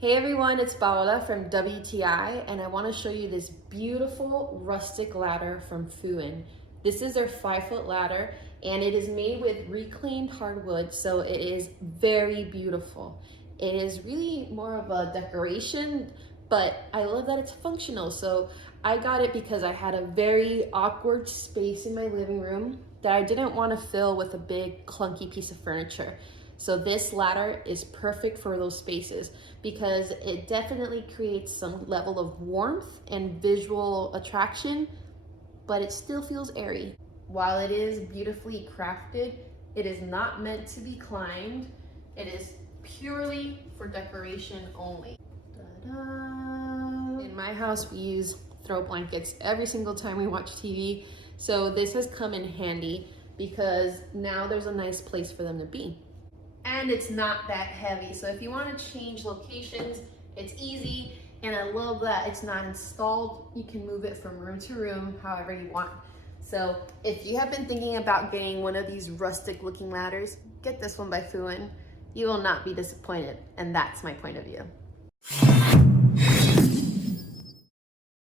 Hey everyone, it's Paola from WTI, and I want to show you this beautiful rustic ladder from FUIN. This is their 5-foot ladder, and it is made with reclaimed hardwood, so it is very beautiful. It is really more of a decoration, but I love that it's functional. So I got it because I had a very awkward space in my living room that I didn't want to fill with a big clunky piece of furniture. So this ladder is perfect for those spaces because it definitely creates some level of warmth and visual attraction, but it still feels airy. While it is beautifully crafted, it is not meant to be climbed. It is purely for decoration only. Ta-da! In my house, we use throw blankets every single time we watch TV. So this has come in handy because now there's a nice place for them to be. And it's not that heavy. So if you want to change locations, it's easy. And I love that it's not installed. You can move it from room to room however you want. So if you have been thinking about getting one of these rustic looking ladders, get this one by FUIN. You will not be disappointed. And that's my point of view.